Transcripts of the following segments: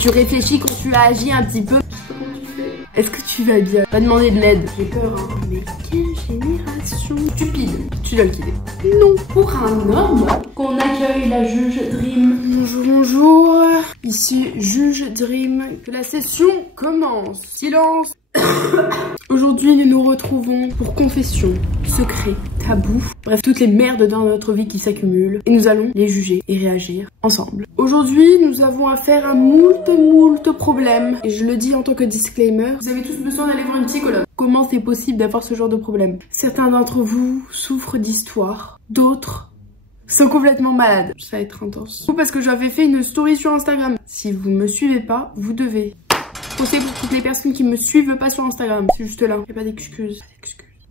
tu réfléchis quand tu agis un petit peu. Est-ce que tu vas bien? Va demander de l'aide. J'ai peur, hein. Mais quelle génération stupide. Tu dois le quitter. Non, pour un homme qu'on accueille la juge Dream. Bonjour, bonjour. Ici, juge Dream. Que la session commence. Silence. Aujourd'hui, nous nous retrouvons pour confession, secret, tabou, bref, toutes les merdes dans notre vie qui s'accumulent. Et nous allons les juger et réagir ensemble. Aujourd'hui, nous avons affaire à moult problèmes. Et je le dis en tant que disclaimer, vous avez tous besoin d'aller voir une psychologue. Comment c'est possible d'avoir ce genre de problème? Certains d'entre vous souffrent d'histoires, d'autres sont complètement malades. Ça va être intense. Parce que j'avais fait une story sur Instagram. Si vous me suivez pas, vous devez. Conseil pour toutes les personnes qui me suivent pas sur Instagram. C'est juste là. Y a pas d'excuses.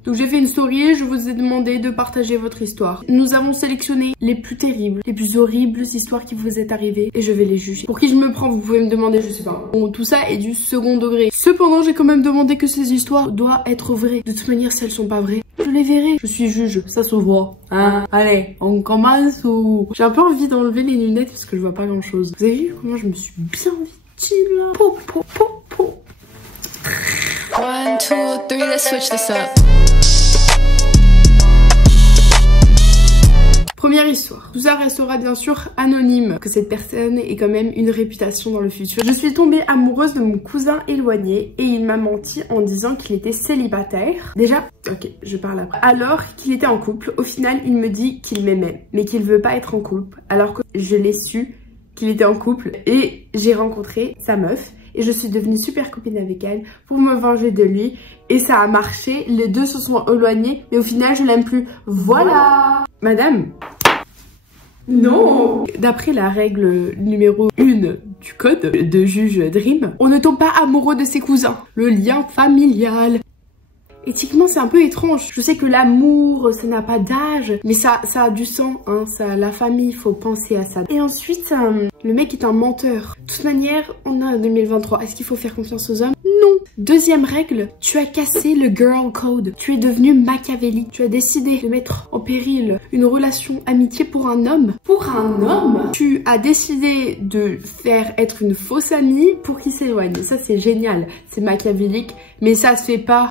Donc j'ai fait une story et je vous ai demandé de partager votre histoire. Nous avons sélectionné les plus terribles, les plus horribles histoires qui vous est arrivées et je vais les juger. Pour qui je me prends, vous pouvez me demander, je sais pas. Bon, tout ça est du second degré. Cependant, j'ai quand même demandé que ces histoires doivent être vraies. De toute manière, si elles sont pas vraies, je les verrai. Je suis juge, ça se voit. Hein? Allez, on commence ou... J'ai un peu envie d'enlever les lunettes parce que je vois pas grand chose. Vous avez vu comment je me suis bien vite là? 1, 2, 3, let's switch this up. Première histoire. Tout ça restera bien sûr anonyme, que cette personne ait quand même une réputation dans le futur. Je suis tombée amoureuse de mon cousin éloigné et il m'a menti en disant qu'il était célibataire. Déjà, ok, je parle après. Alors qu'il était en couple, au final il me dit qu'il m'aimait, mais qu'il veut pas être en couple, alors que je l'ai su qu'il était en couple et j'ai rencontré sa meuf. Et je suis devenue super copine avec elle pour me venger de lui. Et ça a marché, les deux se sont éloignés, mais au final je l'aime plus. Voilà. Madame. Non. D'après la règle numéro 1 du code de juge Dream, on ne tombe pas amoureux de ses cousins. Le lien familial. Éthiquement, c'est un peu étrange. Je sais que l'amour, ça n'a pas d'âge, mais ça a du sang, hein. Ça, la famille, faut penser à ça. Et ensuite, le mec est un menteur. De toute manière, on est en 2023. Est-ce qu'il faut faire confiance aux hommes? Non. Deuxième règle, tu as cassé le girl code. Tu es devenu machiavélique. Tu as décidé de mettre en péril une relation amitié pour un homme. Pour un homme, tu as décidé de faire être une fausse amie pour qu'il s'éloigne. Ça, c'est génial. C'est machiavélique, mais ça se fait pas.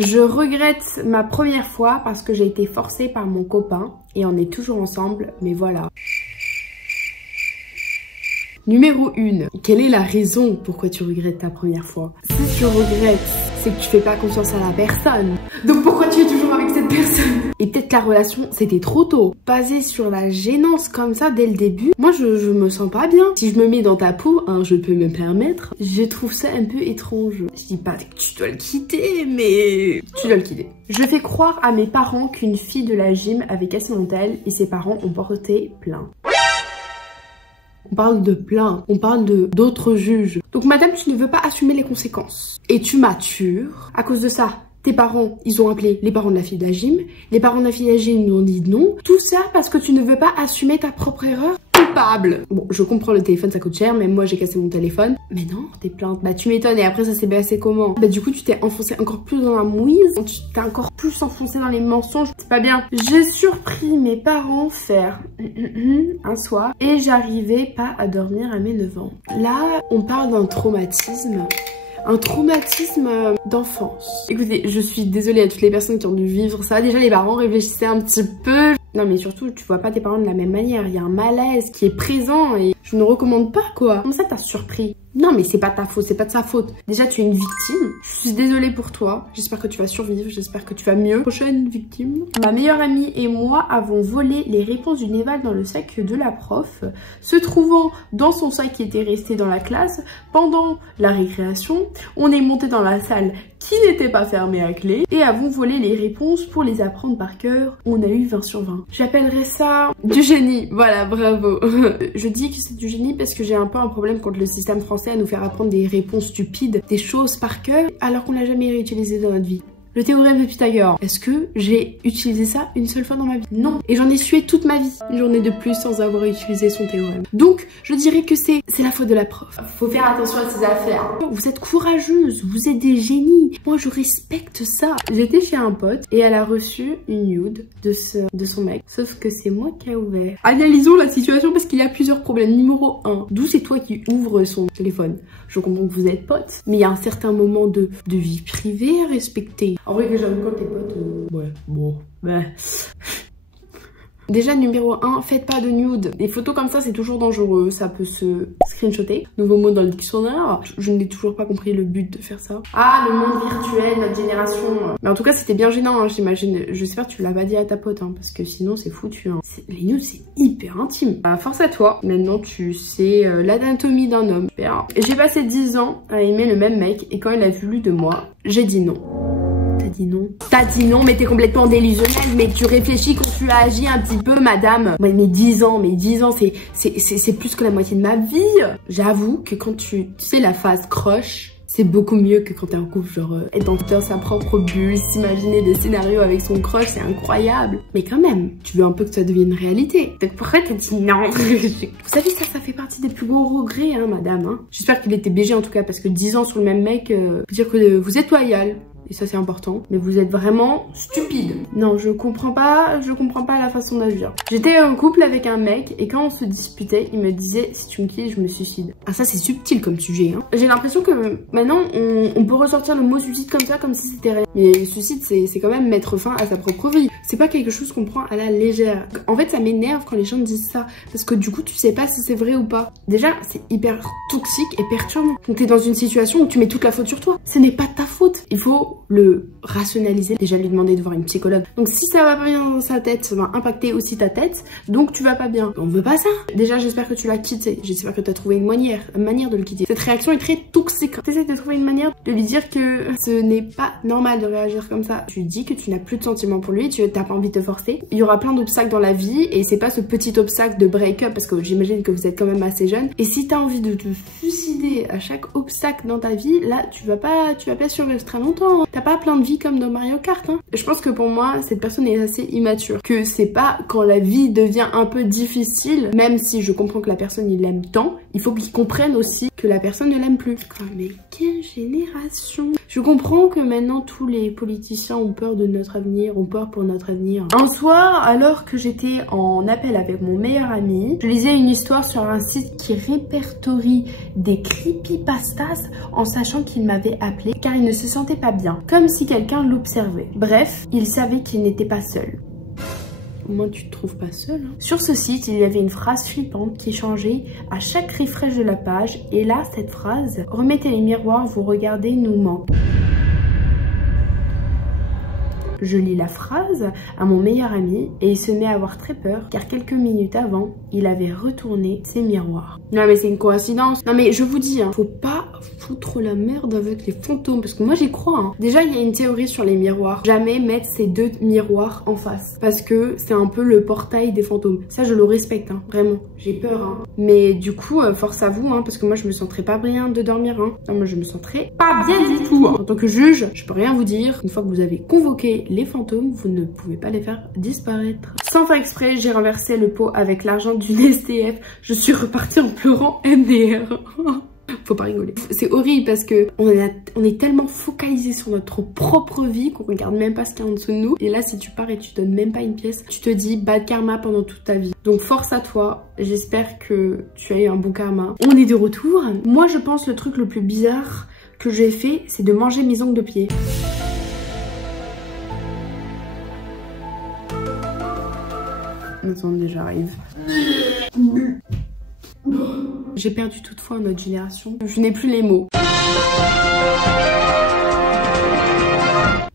Je regrette ma première fois parce que j'ai été forcée par mon copain et on est toujours ensemble, mais voilà. Numéro 1. Quelle est la raison pourquoi tu regrettes ta première fois? Si tu regrettes, c'est que tu fais pas confiance à la personne. Donc pourquoi tu es toujours avec cette personne? Et peut-être que la relation, c'était trop tôt. Basé sur la gênance comme ça dès le début, moi je me sens pas bien. Si je me mets dans ta peau, hein, je peux me permettre, je trouve ça un peu étrange. Je dis pas que tu dois le quitter, mais tu dois le quitter. Je fais croire à mes parents qu'une fille de la gym avait cassé mon tel et ses parents ont porté plainte. On parle de plainte, on parle d'autres juges. Donc madame, tu ne veux pas assumer les conséquences. Et tu matures. À cause de ça, tes parents, ils ont appelé les parents de la fille de la gym. Les parents de la fille de la gym nous ont dit non. Tout ça parce que tu ne veux pas assumer ta propre erreur. Coupable. Bon, je comprends, le téléphone ça coûte cher, mais moi j'ai cassé mon téléphone. Mais non, t'es plainte. Bah tu m'étonnes, et après ça s'est passé comment? Bah du coup tu t'es enfoncé encore plus dans la mouise, tu t'es encore plus enfoncé dans les mensonges, c'est pas bien. J'ai surpris mes parents faire un soir et j'arrivais pas à dormir à mes 9 ans. Là, on parle d'un traumatisme. Un traumatisme d'enfance. Écoutez, je suis désolée à toutes les personnes qui ont dû vivre ça. Déjà, les parents réfléchissaient un petit peu. Non, mais surtout, tu vois pas tes parents de la même manière. Il y a un malaise qui est présent et je ne recommande pas, quoi. Comment ça t'as surpris? Non, mais c'est pas ta faute, c'est pas de sa faute. Déjà, tu es une victime. Je suis désolée pour toi. J'espère que tu vas survivre, j'espère que tu vas mieux. Prochaine victime. Ma meilleure amie et moi avons volé les réponses du Néval dans le sac de la prof, se trouvant dans son sac qui était resté dans la classe pendant la récréation. On est monté dans la salle qui n'était pas fermée à clé et avons volé les réponses pour les apprendre par cœur. On a eu 20 sur 20. J'appellerais ça du génie. Voilà, bravo. Je dis que c'est du génie parce que j'ai un peu un problème contre le système français à nous faire apprendre des réponses stupides, des choses par cœur, alors qu'on l'a jamais réutilisé dans notre vie. Le théorème de Pythagore. Est-ce que j'ai utilisé ça une seule fois dans ma vie? Non. Et j'en ai sué toute ma vie. Une journée de plus sans avoir utilisé son théorème. Donc, je dirais que c'est la faute de la prof. Faut faire attention à ses affaires. Vous êtes courageuse, vous êtes des génies. Moi, je respecte ça. J'étais chez un pote et elle a reçu une nude de son mec. Sauf que c'est moi qui ai ouvert. Analysons la situation parce qu'il y a plusieurs problèmes. Numéro 1, d'où c'est toi qui ouvres son téléphone? Je comprends que vous êtes potes, mais il y a un certain moment de vie privée à respecter. En vrai que j'avoue quand t'es potes, ouais, bon, ouais. Déjà, numéro 1, faites pas de nude. Des photos comme ça, c'est toujours dangereux. Ça peut se screenshotter. Nouveau mot dans le dictionnaire. Je n'ai toujours pas compris le but de faire ça. Ah, le monde virtuel, notre génération. Mais en tout cas, c'était bien gênant, hein, j'imagine. J'espère que tu l'as pas dit à ta pote, hein, parce que sinon, c'est foutu. Hein. Les nudes, c'est hyper intime. Bah, force à toi. Maintenant, tu sais l'anatomie d'un homme. J'ai passé 10 ans à aimer le même mec. Et quand il a voulu de moi, j'ai dit non. T'as dit non, mais t'es complètement délusionnelle. Mais tu réfléchis quand tu agis un petit peu, madame. Ouais, mais 10 ans, c'est plus que la moitié de ma vie. J'avoue que quand tu sais la phase crush, c'est beaucoup mieux que quand t'es en couple, genre être dans sa propre bulle, s'imaginer des scénarios avec son crush, c'est incroyable. Mais quand même, tu veux un peu que ça devienne réalité. Donc pourquoi t'as dit non? Vous savez, ça fait partie des plus gros regrets, hein, madame. Hein. J'espère qu'il était BG en tout cas, parce que 10 ans sur le même mec, veut dire que vous êtes loyal. Et ça c'est important, mais vous êtes vraiment stupide. Non, je comprends pas la façon d'agir. J'étais en couple avec un mec et quand on se disputait, il me disait si tu me quittes, je me suicide. Ah ça c'est subtil comme sujet, hein. J'ai l'impression que maintenant on peut ressortir le mot suicide comme ça, comme si c'était rien. Mais le suicide c'est quand même mettre fin à sa propre vie. C'est pas quelque chose qu'on prend à la légère. En fait ça m'énerve quand les gens disent ça, parce que du coup tu sais pas si c'est vrai ou pas. Déjà c'est hyper toxique et perturbant. Quand t'es dans une situation où tu mets toute la faute sur toi, ce n'est pas ta faute. Il faut le rationaliser, déjà lui demander de voir une psychologue. Donc si ça va pas bien dans sa tête, ça va impacter aussi ta tête, donc tu vas pas bien. On veut pas ça. Déjà j'espère que tu l'as quitté, j'espère que tu as trouvé une manière de le quitter. Cette réaction est très toxique. T'essaies de trouver une manière de lui dire que ce n'est pas normal de réagir comme ça. Tu dis que tu n'as plus de sentiments pour lui, tu n'as pas envie de te forcer. Il y aura plein d'obstacles dans la vie et c'est pas ce petit obstacle de break-up parce que j'imagine que vous êtes quand même assez jeune. Et si t'as envie de te suicider à chaque obstacle dans ta vie, là tu vas pas survivre très longtemps. T'as pas plein de vie comme dans Mario Kart, hein. Je pense que pour moi, cette personne est assez immature. Que c'est pas quand la vie devient un peu difficile, même si je comprends que la personne il l'aime tant, il faut qu'il comprenne aussi que la personne ne l'aime plus. Oh, mais quelle génération! Je comprends que maintenant tous les politiciens ont peur de notre avenir, ont peur pour notre avenir. Un soir, alors que j'étais en appel avec mon meilleur ami, je lisais une histoire sur un site qui répertorie des creepypastas en sachant qu'il m'avait appelé car il ne se sentait pas bien, comme si quelqu'un l'observait. Bref, il savait qu'il n'était pas seul. Au moins tu te trouves pas seul, hein. Sur ce site, il y avait une phrase flippante qui changeait à chaque refresh de la page. Et là, cette phrase, remettez les miroirs, vous regardez, nous ment. Je lis la phrase à mon meilleur ami et il se met à avoir très peur car quelques minutes avant, il avait retourné ses miroirs. Non mais c'est une coïncidence. Non mais je vous dis, hein, faut pas foutre la merde avec les fantômes parce que moi j'y crois. Hein. Déjà il y a une théorie sur les miroirs. Jamais mettre ces deux miroirs en face parce que c'est un peu le portail des fantômes. Ça je le respecte, hein, vraiment. J'ai peur. Hein. Mais du coup, force à vous, hein, parce que moi je me sentirais pas bien de dormir. Hein. Non, moi je me sentirais pas bien du tout. Hein. En tant que juge, je peux rien vous dire. Une fois que vous avez convoqué les fantômes, vous ne pouvez pas les faire disparaître. Sans faire exprès, j'ai renversé le pot avec l'argent d'une SDF. Je suis repartie en pleurant MDR. Faut pas rigoler. C'est horrible parce que on est tellement focalisé sur notre propre vie qu'on regarde même pas ce qu'il y a en dessous de nous. Et là, si tu pars et tu donnes même pas une pièce, tu te dis bad karma pendant toute ta vie. Donc force à toi. J'espère que tu as eu un bon karma. On est de retour. Moi, je pense le truc le plus bizarre que j'ai fait, c'est de manger mes ongles de pied. Attendez, j'arrive. J'ai perdu toute foi en notre génération. Je n'ai plus les mots.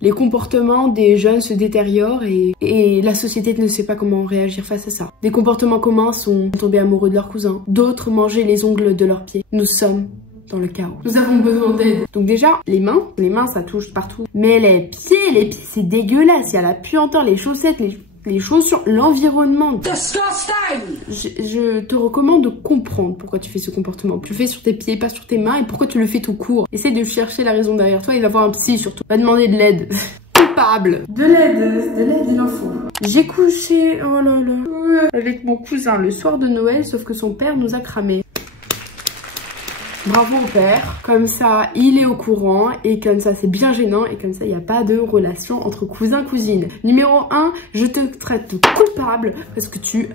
Les comportements des jeunes se détériorent et la société ne sait pas comment réagir face à ça. Des comportements communs sont tomber amoureux de leurs cousins. D'autres manger les ongles de leurs pieds. Nous sommes dans le chaos. Nous avons besoin d'aide. Donc déjà, les mains ça touche partout. Mais les pieds c'est dégueulasse. Il y a la puanteur, les chaussettes, les chaussures, l'environnement. Je te recommande de comprendre pourquoi tu fais ce comportement. Tu le fais sur tes pieds, pas sur tes mains, et pourquoi tu le fais tout court. Essaye de chercher la raison derrière toi et va voir un psy surtout. Va demander de l'aide. coupable. De l'aide, il en faut. J'ai couché, oh là là, avec mon cousin le soir de Noël, sauf que son père nous a cramé. Bravo au père, comme ça il est au courant et comme ça c'est bien gênant et comme ça il n'y a pas de relation entre cousin-cousine. Numéro 1, je te traite de coupable parce que tu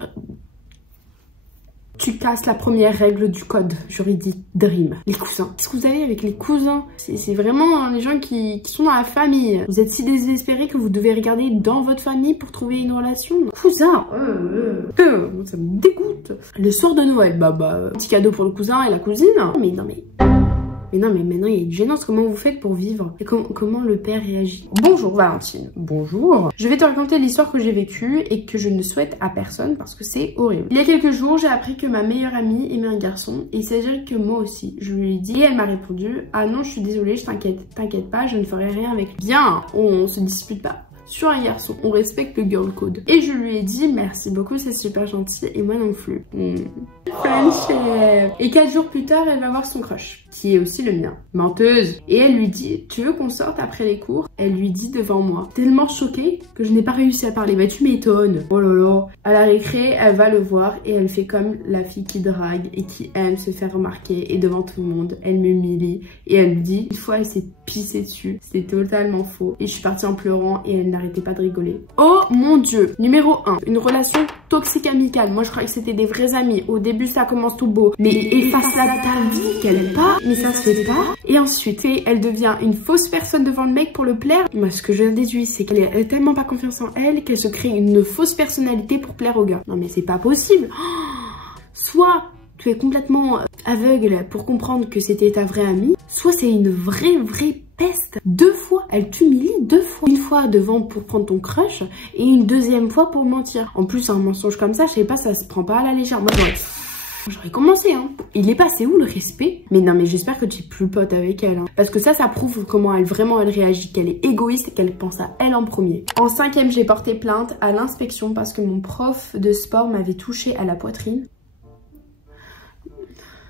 casses la première règle du code juridique Dream. Les cousins. Qu'est-ce que vous avez avec les cousins? C'est vraiment les gens qui sont dans la famille. Vous êtes si désespérés que vous devez regarder dans votre famille pour trouver une relation. Cousin, ça me dégoûte. Le soir de Noël, petit cadeau pour le cousin et la cousine. Mais non, mais maintenant il y a une gênance. Comment vous faites pour vivre? Et comment le père réagit? Bonjour Valentine. Bonjour. Je vais te raconter l'histoire que j'ai vécue et que je ne souhaite à personne parce que c'est horrible. Il y a quelques jours, j'ai appris que ma meilleure amie aimait un garçon et il s'agit que moi aussi. Je lui ai dit et elle m'a répondu: ah non, je suis désolée, je t'inquiète. T'inquiète pas, je ne ferai rien avec lui. Bien, on se dispute pas. Sur un garçon, on respecte le girl code. Et je lui ai dit merci beaucoup, c'est super gentil et moi non plus. Friendship. Et 4 jours plus tard, elle va voir son crush, qui est aussi le mien. Menteuse. Et elle lui dit: tu veux qu'on sorte après les cours? Elle lui dit devant moi, tellement choquée que je n'ai pas réussi à parler. Bah tu m'étonnes. Oh là là. À la récré, elle va le voir et elle fait comme la fille qui drague et qui aime se faire remarquer. Et devant tout le monde, elle m'humilie et elle me dit: une fois elle s'est pissée dessus. C'était totalement faux. Et je suis partie en pleurant et elle n'arrêtait pas de rigoler. Oh mon dieu. Numéro 1, une relation toxique amicale. Moi je croyais que c'était des vrais amis. Au début ça commence tout beau, mais efface-la de ta vie qu'elle aime pas, mais ça se fait pas. Et ensuite elle devient une fausse personne devant le mec pour le plaire. Moi ce que je déduis c'est qu'elle a tellement pas confiance en elle qu'elle se crée une fausse personnalité pour plaire au gars. Non mais c'est pas possible. Soit tu es complètement aveugle pour comprendre que c'était ta vraie amie, soit c'est une vraie peste. 2 fois, elle t'humilie 2 fois. Une fois devant pour prendre ton crush et une deuxième fois pour mentir. En plus un mensonge comme ça, je sais pas, ça se prend pas à la légère. Moi j'aurais commencé hein. Il est passé où le respect? Mais non mais j'espère que tu es plus pote avec elle hein. Parce que ça prouve comment elle réagit, qu'elle est égoïste et qu'elle pense à elle en premier. En 5e, j'ai porté plainte à l'inspection parce que mon prof de sport m'avait touché à la poitrine.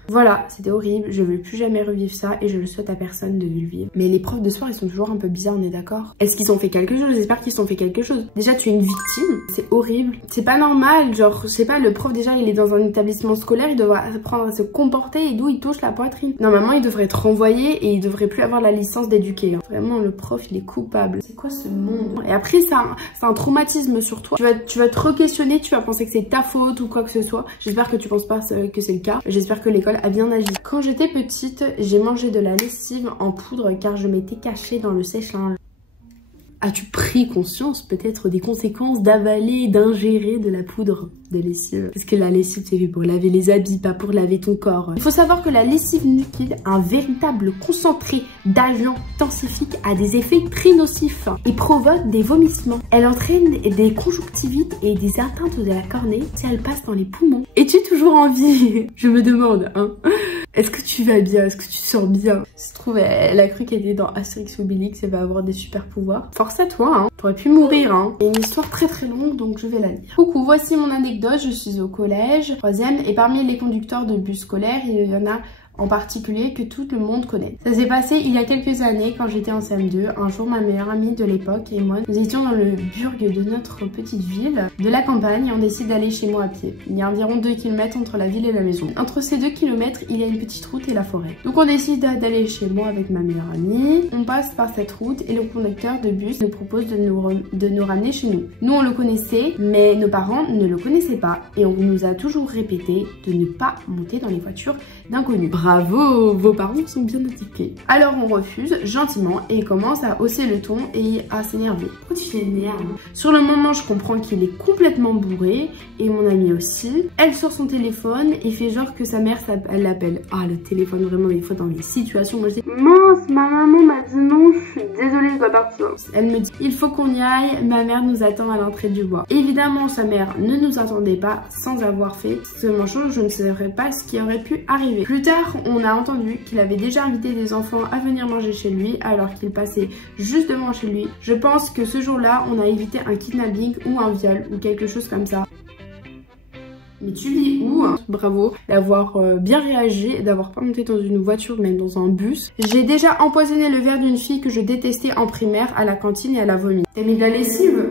Voilà, c'était horrible, je veux plus jamais revivre ça et je le souhaite à personne de le vivre. Mais les profs de sport, ils sont toujours un peu bizarres, on est d'accord? Est-ce qu'ils ont fait quelque chose? J'espère qu'ils ont fait quelque chose. Déjà, tu es une victime, c'est horrible. C'est pas normal, genre, je sais pas, le prof déjà, il est dans un établissement scolaire, il devrait apprendre à se comporter et d'où il touche la poitrine. Normalement, il devrait être renvoyé et il devrait plus avoir la licence d'éduquer. Hein. Vraiment, le prof, il est coupable. C'est quoi ce monde? Et après, c'est un traumatisme sur toi. Tu vas te re-questionner, tu vas penser que c'est ta faute ou quoi que ce soit. J'espère que tu penses pas que c'est le cas. J'espère que l'école a bien agi. Quand j'étais petite, j'ai mangé de la lessive en poudre car je m'étais cachée dans le sèche-linge. As-tu pris conscience peut-être des conséquences d'avaler et d'ingérer de la poudre de lessive? Parce que la lessive c'est fait pour laver les habits, pas pour laver ton corps. Il faut savoir que la lessive liquide, un véritable concentré d'agents tensifiques, a des effets très nocifs et provoque des vomissements. Elle entraîne des conjonctivites et des atteintes de la cornée si elle passe dans les poumons. Es-tu toujours en vie? Je me demande, hein. Est-ce que tu vas bien? Est-ce que tu sors bien? Ça se trouve, elle a cru qu'elle était dans Astérix Obélix, elle va avoir des super pouvoirs. Force à toi, hein. T'aurais pu mourir, hein. Il y a une histoire très longue, donc je vais la lire. Coucou, voici mon anecdote. Je suis au collège, 3e, et parmi les conducteurs de bus scolaires, il y en a en particulier que tout le monde connaît. Ça s'est passé il y a quelques années quand j'étais en CM2. Un jour, ma meilleure amie de l'époque et moi, nous étions dans le burg de notre petite ville de la campagne et on décide d'aller chez moi à pied. Il y a environ 2 km entre la ville et la maison. Entre ces 2 km, il y a une petite route et la forêt. Donc on décide d'aller chez moi avec ma meilleure amie. On passe par cette route et le conducteur de bus nous propose de nous ramener chez nous. Nous on le connaissait, mais nos parents ne le connaissaient pas et on nous a toujours répété de ne pas monter dans les voitures d'inconnus. Bravo, vos parents sont bien éduqués. Alors on refuse gentiment et commence à hausser le ton et à s'énerver. Pourquoi tu t'énerves? Sur le moment, je comprends qu'il est complètement bourré et mon amie aussi. Elle sort son téléphone et fait genre que sa mère, elle l'appelle. Ah, le téléphone, vraiment, il faut dans les situations. Moi je dis, mince, ma maman m'a dit non, je suis désolée, je dois partir. Elle me dit, il faut qu'on y aille, ma mère nous attend à l'entrée du bois. Évidemment, sa mère ne nous attendait pas sans avoir fait ce manchot, je ne saurais pas ce qui aurait pu arriver. Plus tard, on a entendu qu'il avait déjà invité des enfants à venir manger chez lui alors qu'il passait juste devant chez lui. Je pense que ce jour-là, on a évité un kidnapping ou un viol ou quelque chose comme ça. Mais tu vis où? Bravo d'avoir bien réagi et d'avoir pas monté dans une voiture, même dans un bus. J'ai déjà empoisonné le verre d'une fille que je détestais en primaire à la cantine et elle a vomi. T'as mis de la lessive?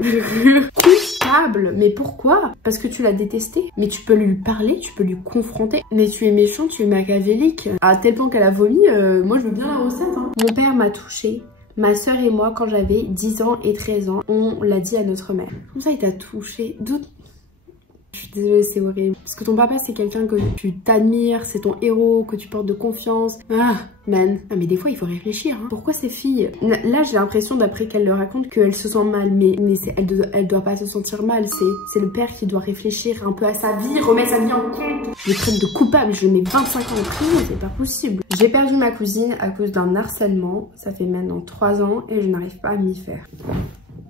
Coupable. Mais pourquoi? Parce que tu l'as détesté. Mais tu peux lui parler, tu peux lui confronter. Mais tu es méchant, tu es machiavélique. À tel point qu'elle a vomi, moi je veux bien la recette. Hein. Mon père m'a touchée. Ma soeur et moi, quand j'avais 10 ans et 13 ans, on l'a dit à notre mère. Comme ça, il t'a touché. D'où... Je suis désolée, c'est horrible. Parce que ton papa, c'est quelqu'un que tu t'admires, c'est ton héros, que tu portes de confiance. Ah, man. Ah, mais des fois, il faut réfléchir. Hein. Pourquoi ces filles... Là, j'ai l'impression, d'après qu'elle le raconte, qu'elle se sent mal. Mais elle doit pas se sentir mal. C'est le père qui doit réfléchir un peu à sa vie, remettre sa vie en compte. Je me traite de coupable, je mets 25 ans en prison, c'est pas possible. J'ai perdu ma cousine à cause d'un harcèlement. Ça fait maintenant 3 ans et je n'arrive pas à m'y faire.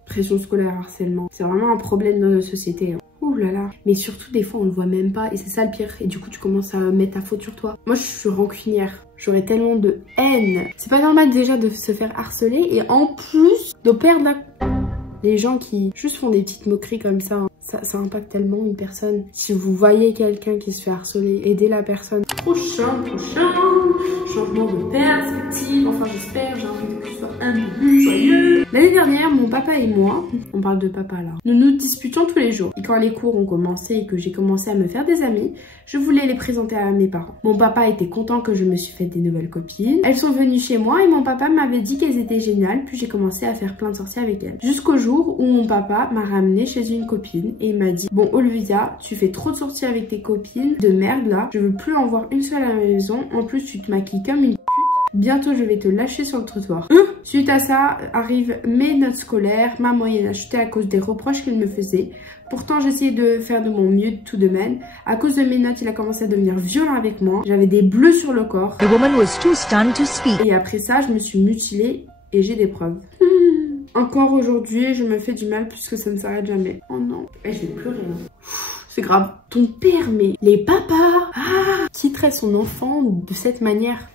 Pression scolaire, harcèlement. C'est vraiment un problème dans notre société. Hein. Ouh là là. Mais surtout, des fois, on le voit même pas et c'est ça le pire. Et du coup, tu commences à mettre ta faute sur toi. Moi, je suis rancunière. J'aurais tellement de haine. C'est pas normal déjà de se faire harceler et en plus de perdre la... Les gens qui juste font des petites moqueries comme ça, hein. Ça impacte tellement une personne. Si vous voyez quelqu'un qui se fait harceler, aidez la personne. Prochain. Changement de perspective. Enfin, j'espère, j'ai envie que ce soit un peu plus joyeux. L'année dernière, mon papa et moi, on parle de papa là, nous nous disputions tous les jours. Et quand les cours ont commencé et que j'ai commencé à me faire des amis, je voulais les présenter à mes parents. Mon papa était content que je me suis fait des nouvelles copines. Elles sont venues chez moi et mon papa m'avait dit qu'elles étaient géniales. Puis j'ai commencé à faire plein de sorties avec elles. Jusqu'au jour où mon papa m'a ramenée chez une copine et il m'a dit: bon Olivia, tu fais trop de sorties avec tes copines de merde là. Je veux plus en voir une seule à la maison. En plus, tu te maquilles comme une... Bientôt, je vais te lâcher sur le trottoir. Suite à ça, arrivent mes notes scolaires. Ma moyenne a chuté à cause des reproches qu'il me faisait. Pourtant, j'essayais de faire de mon mieux tout de même. À cause de mes notes, il a commencé à devenir violent avec moi. J'avais des bleus sur le corps. The woman was too stunned to speak. Et après ça, je me suis mutilée et j'ai des preuves. Encore aujourd'hui, je me fais du mal puisque ça ne s'arrête jamais. Oh non. Et je vais pleurer. C'est grave. Ton père, mais les papas quitterait son enfant de cette manière.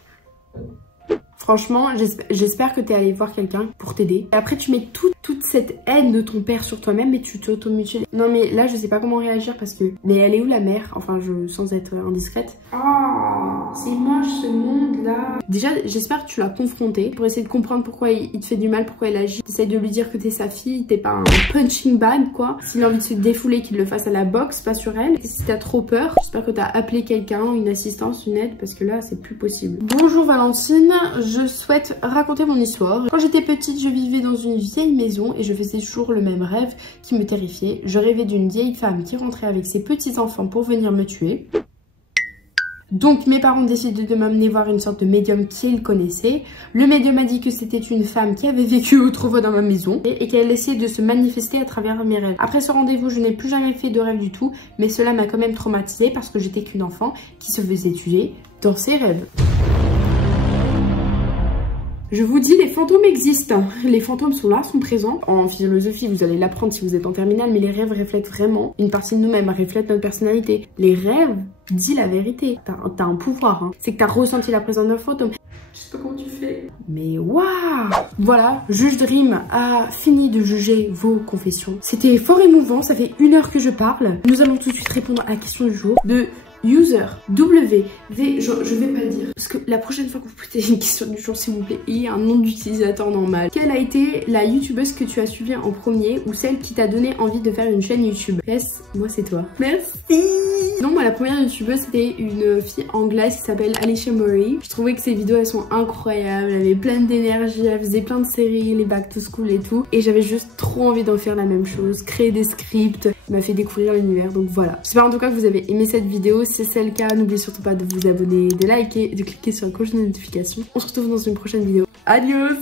Franchement, j'espère que t'es allé voir quelqu'un pour t'aider. Et après, tu mets toute cette haine de ton père sur toi-même et tu t'auto-mutiles. Non mais là, je sais pas comment réagir parce que... Mais elle est où la mère? Enfin, sans être indiscrète. Oh, c'est moche ce monde-là. Déjà, j'espère que tu l'as confronté pour essayer de comprendre pourquoi il te fait du mal, pourquoi il agit. T'essayes de lui dire que t'es sa fille, t'es pas un punching bag, quoi. S'il a envie de se défouler, qu'il le fasse à la boxe, pas sur elle. Et si t'as trop peur, j'espère que t'as appelé quelqu'un, une assistance, une aide, parce que là, c'est plus possible. Bonjour Valentine, je souhaite raconter mon histoire. Quand j'étais petite, je vivais dans une vieille maison et je faisais toujours le même rêve qui me terrifiait. Je rêvais d'une vieille femme qui rentrait avec ses petits-enfants pour venir me tuer. Donc mes parents décidaient de m'amener voir une sorte de médium qu'ils connaissaient. Le médium a dit que c'était une femme qui avait vécu autrefois dans ma maison et qu'elle essayait de se manifester à travers mes rêves. Après ce rendez-vous, je n'ai plus jamais fait de rêve du tout, mais cela m'a quand même traumatisée parce que j'étais qu'une enfant qui se faisait tuer dans ses rêves. Je vous dis, les fantômes existent. Les fantômes sont là, sont présents. En philosophie, vous allez l'apprendre si vous êtes en terminale, mais les rêves reflètent vraiment une partie de nous-mêmes, reflètent notre personnalité. Les rêves disent la vérité. T'as un pouvoir, hein. C'est que t'as ressenti la présence d'un fantôme. Je sais pas comment tu fais. Mais waouh! Voilà, Juge Dream a fini de juger vos confessions. C'était fort émouvant, ça fait 1 heure que je parle. Nous allons tout de suite répondre à la question du jour de... User WV, je vais pas le dire parce que la prochaine fois que vous posez une question du jour, s'il vous plaît, ayez un nom d'utilisateur normal. Quelle a été la youtubeuse que tu as suivie en premier ou celle qui t'a donné envie de faire une chaîne YouTube? Yes, moi c'est toi. Merci. Non, moi la première youtubeuse c'était une fille anglaise qui s'appelle Alicia Murray. Je trouvais que ses vidéos elles sont incroyables, elle avait plein d'énergie, elle faisait plein de séries, les back to school et tout. Et j'avais juste trop envie d'en faire la même chose, créer des scripts. Elle m'a fait découvrir l'univers, donc voilà. J'espère en tout cas que vous avez aimé cette vidéo. Si c'est le cas, n'oubliez surtout pas de vous abonner, de liker, de cliquer sur la cloche de notification. On se retrouve dans une prochaine vidéo. Adios!